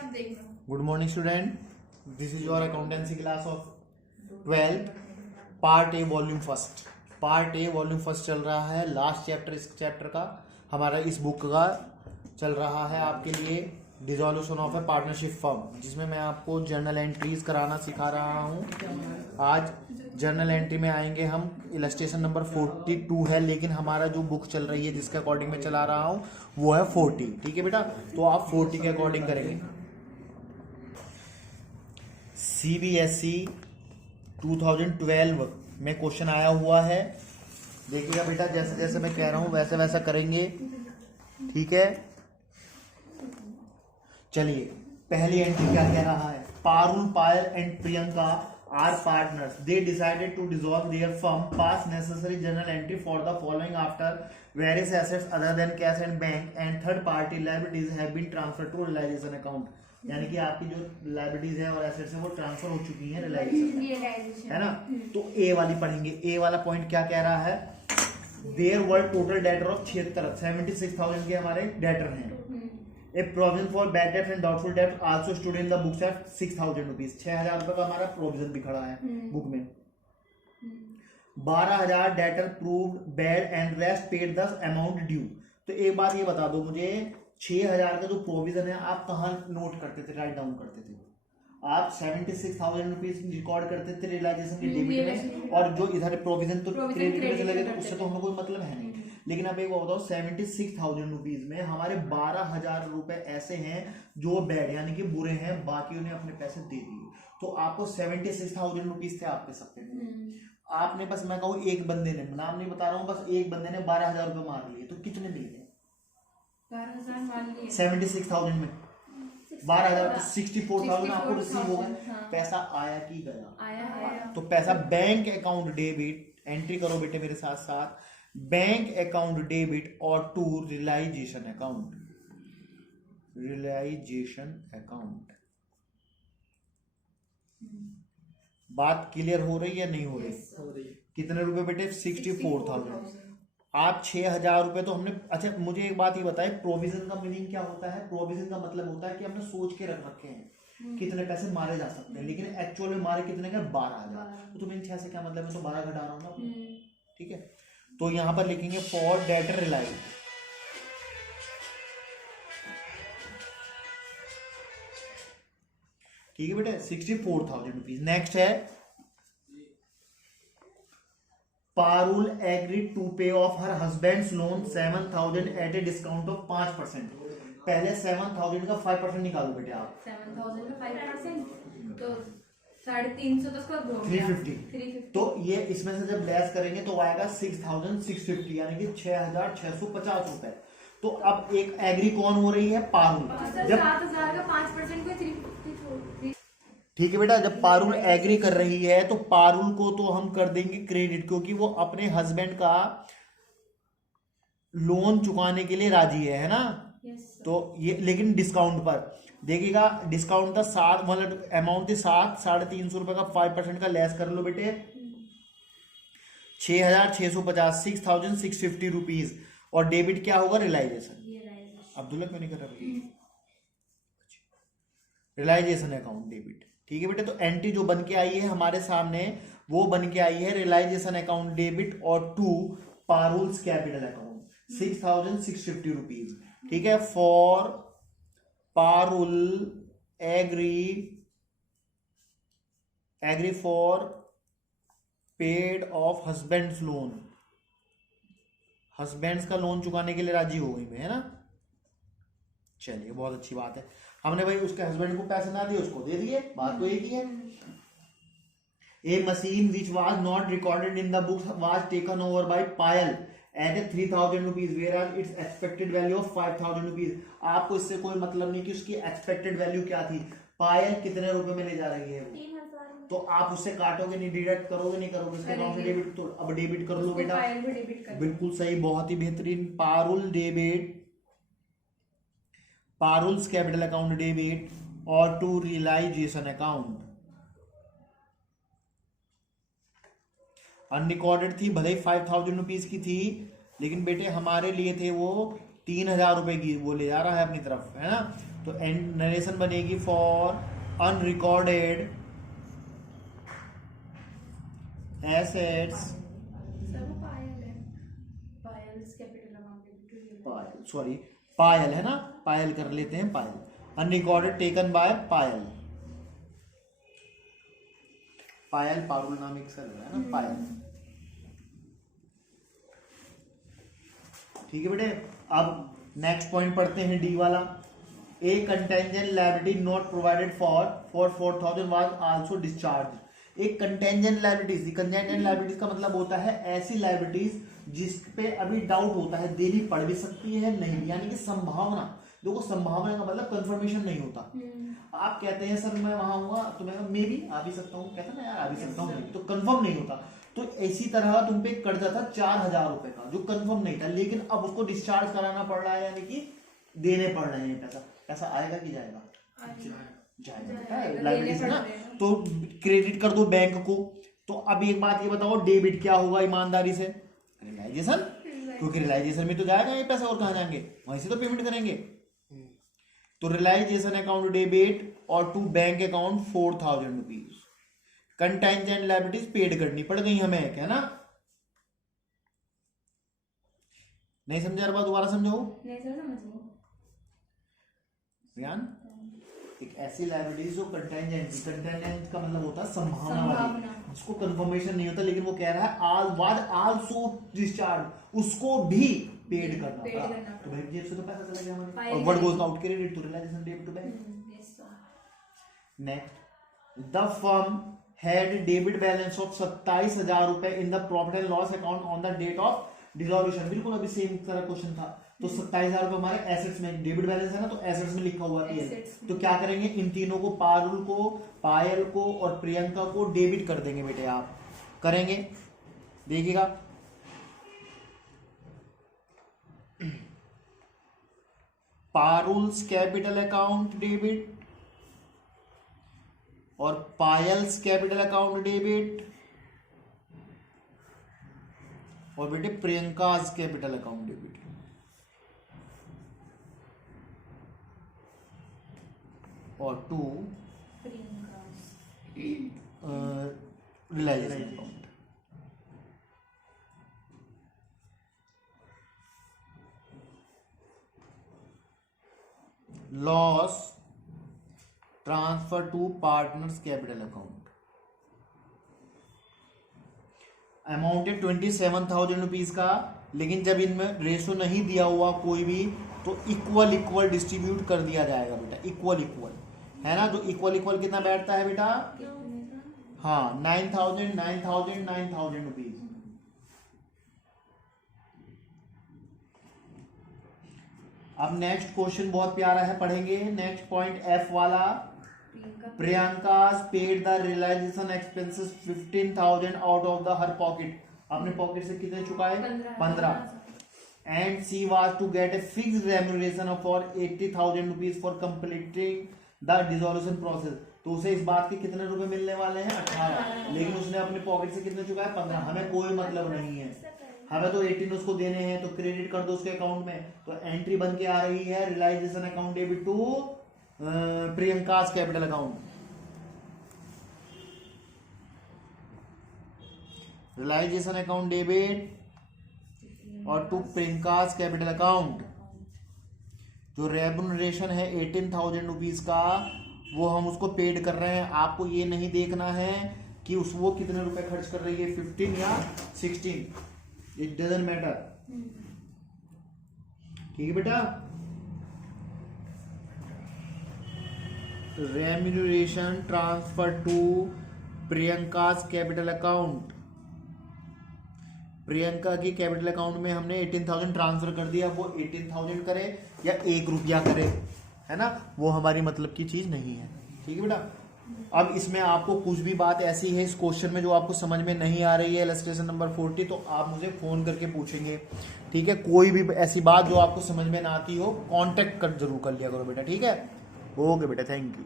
आप देखना। Good morning student, this is your accountancy class of 12th part A volume first. Part A volume first चल रहा है, last chapter इस chapter का हमारा इस बुक का चल रहा है आपके लिए dissolution of A partnership firm, जिसमें मैं आपको जर्नल एंट्रीज कराना सिखा रहा हूँ। आज जर्नल एंट्री में आएंगे हम, इलस्ट्रेशन नंबर 42 है, लेकिन हमारा जो बुक चल रही है जिसके अकॉर्डिंग मैं चला रहा हूँ वो है 40। ठीक है बेटा, तो आप 40 के अकॉर्डिंग करेंगे। CBSE 2012 में क्वेश्चन आया हुआ है, देखिएगा बेटा, जैसे जैसे मैं कह रहा हूँ वैसे वैसा करेंगे। ठीक है, चलिए पहली एंट्री क्या कह रहा है। Parul, Payal and Priyanka are partners, they decided to dissolve their firm, pass necessary journal entry for the following after various assets other than cash and bank and third party liabilities have been transferred to realisation account. यानी कि आपकी जो liabilities है और assets है वो transfer हो चुकी हैं रियलाइजेशन, है ना। तो ए वाली पढ़ेंगे। ए वाला पॉइंट क्या कह रहा है, there were total debtor of 76,000 के हमारे डेटर हैं। A provision for bad debts and doubtful debts also stood in the books at 6,000 rupees. 6,000 रुपए का हमारा प्रोविजन भी खड़ा है बुक में। 12,000 debtor proved bad and rest paid the amount due. तो एक बात ये बता दो मुझे, 6,000 का जो प्रोविजन है आप कहाँ नोट करते थे, राइट डाउन करते थे? आप 76,000 रुपीज रिकॉर्ड करते थे रियलाइजेशन के डेबिट में, और जो इधर प्रोविजन तो क्रेडिट में चले गए, तो उससे तो हमें कोई मतलब है नहीं। लेकिन अब एक बताओ, 76,000 रुपीज में हमारे 12,000 रुपए ऐसे हैं जो बैड यानी कि बुरे हैं, बाकी उन्हें अपने पैसे दे दिए। तो आपको 76,000 रुपीज थे आपके सबके। आपने बस, मैं कहूँ एक बंदे ने, नाम नहीं बता रहा हूँ, बस एक बंदे ने 12,000 रुपए मार लिए, तो कितने मिल गए? 76,000 में 12,000 तो 64,000 आपको रिसीव हो गए। पैसा आया कि गया? आया। तो पैसा बैंक अकाउंट डेबिट, एंट्री करो बेटे मेरे साथ साथ, बैंक अकाउंट डेबिट और to realisation account. Realisation account, बात क्लियर हो रही है नहीं हो रही? कितने रुपए बेटे? 64,000। आप 6,000 रुपए तो हमने, अच्छा मुझे एक बात ये बताए, प्रोविजन का मीनिंग क्या होता है? प्रोविजन का मतलब होता है कि हमने सोच के रख रखे हैं कितने पैसे मारे जा सकते हैं, लेकिन एक्चुअल में मारे कितने का? 12,000। तो तुम्हें 6 से क्या मतलब है, तो 12 घटा रहा हूँ ना। ठीक है, तो यहां पर लिखेंगे फॉर डेटर रिलाइज। ठीक है बेटे, 64,000 रुपीज। नेक्स्ट है, Parul agreed to pay off her husband's loan 7,000 at a discount of 5%। पहले 7,000 का 5% निकालो बेटे आप। 7,000 का 5% तो 350 तो उसका 350। तो ये इसमें से जब लेस करेंगे तो आएगा 6,650, यानी कि 6,650 रुपए। तो अब एक एग्री कौन हो रही है? पारुल। जब 7,000 का 5% को 350। ठीक है बेटा, जब पारुल एग्री कर रही है तो पारुल को तो हम कर देंगे क्रेडिट, क्योंकि वो अपने हस्बैंड का लोन चुकाने के लिए राजी है ना। तो ये, लेकिन डिस्काउंट पर देखिएगा, डिस्काउंट था 7, मतलब अमाउंट थी 7, 350 रुपए का 5% का लेस कर लो बेटे, 6,650, 6,650 रुपीज। और डेबिट क्या होगा? रियलाइजेशन। अब्दुल्ला क्यों नहीं कर रहा? Realisation account debit. ठीक है बेटे, तो एंट्री जो बन के आई है हमारे सामने वो बन के आई है रियलाइजेशन अकाउंट डेबिट और to Parul's capital account 6,650 rupees. ठीक है, for Parul agree for paid off husband's loan, husband's का लोन चुकाने के लिए राजी हो गई है ना। चलिए बहुत अच्छी बात है, हमने भाई उसके हस्बैंड को पैसे ना दिए, उसको दे दिए, बात तो एक ही है। A machine which was not recorded in the books was taken over by Payal at a 3,000 rupees where its expected value of 5,000 rupees. आपको इससे कोई मतलब नहीं कि उसकी एक्सपेक्टेड वैल्यू क्या थी। पायल कितने रुपए में ले जा रही है? 3,000। तो आप उससे काटोगे नहीं, डिडक्ट करोगे नहीं, करोगे उसके अकाउंट से डेबिट। तो अब डेबिट कर लो बेटा, बिल्कुल सही, बहुत ही बेहतरीन। Parul debit, Parul's capital account debit और टू रियलाइजेशन अकाउंट। अनरिकॉर्डेड थी, भले ही 5,000 रुपीज की थी, लेकिन बेटे हमारे लिए थे वो 3,000 रुपए की, वो ले जा रहा है अपनी तरफ, है ना। तो नरेशन बनेगी फॉर अनरिकॉर्डेड एसेट्स, सब पायल है, पायल्स कैपिटल अकाउंट पायल, सॉरी पायल है ना, पायल कर लेते हैं, पायल, अनरिकॉर्डेड टेकन बाय पायल, पायल पारुल नाम एक सर है ना, पायल। ठीक है बेटे, अब नेक्स्ट पॉइंट पढ़ते हैं डी वाला। A contingent liability not provided for 4000 was also discharge. एक कंटेंजेंट लायबिलिटीज, कंटेंजेंट लायबिलिटीज का मतलब होता है ऐसी लायबिलिटीज जिस पे अभी डाउट होता है, देनी पड़ भी सकती है नहीं, यानी कि संभावना, देखो संभावना का मतलब कंफर्मेशन नहीं होता। आप कहते हैं सर मैं वहां हूँ तो मैं मे भी आ भी सकता हूँ, कहते हैं ना यार आ भी सकता हूँ, तो कंफर्म नहीं होता। तो इसी तरह तुम पे कर्जा था 4000 रुपए का जो कंफर्म नहीं था, लेकिन अब उसको डिस्चार्ज कराना पड़ रहा है, यानी कि देने पड़ रहे हैं पैसा। पैसा आएगा कि जाएगा? जाएगा, लायबिलिटीज है ना, तो क्रेडिट कर दो बैंक को। तो अब एक बात ये बताओ, डेबिट क्या होगा ईमानदारी से? रियलाइजेशन, क्योंकि रियलाइजेशन में तो जाएगा ये पैसा, और कहां जाएंगे, वहीं से तो पेमेंट करेंगे। तो रियलाइजेशन अकाउंट डेबिट और to bank account 4000 rupees. Contingent liabilities paid करनी पड़ गई हमें, क्या ना? नहीं समझा यार, बात दोबारा समझाओ। रियान, एक ऐसी लायबिलिटीज जो कंटेंजेंट का मतलब होता है संभावना वाली, जिसको कंफर्मेशन नहीं होता, लेकिन वो कह रहा है आल्सो डिस्चार्ज, उसको भी पेड करना पड़ा, तो बैंक जेब से तो पैसा चला गया हमारे, और what goes out credit to realisation debit to bank. Next, the firm had debit balance of 27000 रुपए in the profit and loss account on the date of dissolution. बिल्कुल अभी सेम तरह क्वेश्चन था। तो 27000 रुपए हमारे एसेट्स में, डेबिट बैलेंस है ना, तो एसेट्स में लिखा हुआ है। तो क्या करेंगे, इन तीनों को, पारुल को, पायल को और प्रियंका को डेबिट कर देंगे बेटे। आप करेंगे, देखिएगा, पारुल्स कैपिटल अकाउंट डेबिट और पायल्स कैपिटल अकाउंट डेबिट, और बेटे प्रियंकाज कैपिटल अकाउंट डेबिट। और to realisation account. Loss transfer to partners capital account. Amounted 27,000 rupees का, लेकिन जब इनमें रेशो नहीं दिया हुआ कोई भी, तो इक्वल डिस्ट्रीब्यूट कर दिया जाएगा बेटा। इक्वल है ना, तो इक्वल कितना बैठता है बेटा? हाँ, 9,000 रुपीज। अब नेक्स्ट क्वेश्चन बहुत प्यारा है, पढ़ेंगे। नेक्स्ट पॉइंट एफ वाला, Priyanka paid the realisation expenses 15,000 out of the her pocket. आपने पॉकेट से कितने चुकाए? 15। And she was to get a fixed remuneration for 80,000 rupees for completing the dissolution process. तो उसे इस बात के कितने रुपए मिलने वाले हैं? 18। लेकिन उसने अपने पॉकेट से कितने चुकाए? 15। हमें कोई मतलब नहीं है, हमें तो 18 उसको देने हैं, तो क्रेडिट कर दो उसके अकाउंट में। तो एंट्री बन के आ रही है realisation account debit to Priyanka's capital account. Realisation account debit और टू प्रियंकास कैपिटल अकाउंट। जो रेम्यूनरेशन है 18,000 रुपीज का, वो हम उसको पेड कर रहे हैं। आपको ये नहीं देखना है कि वो कितने रुपए खर्च कर रही है, 15 या 16, इट डजंट मैटर। ठीक है बेटा। Remuneration transfer to Priyanka's capital account. Priyanka की कैपिटल अकाउंट में हमने 18,000 ट्रांसफर कर दिया। वो 18,000 करे या 1 रुपया करे, है ना, वो हमारी मतलब की चीज नहीं है। ठीक है बेटा। अब इसमें आपको कुछ भी बात ऐसी है इस क्वेश्चन में जो आपको समझ में नहीं आ रही है, इलस्ट्रेशन नंबर 40, तो आप मुझे फोन करके पूछेंगे। ठीक है, कोई भी ऐसी बात जो आपको समझ में ना आती हो, कांटेक्ट कर जरूर कर लिया करो बेटा। ठीक है, ओके बेटा, थैंक यू।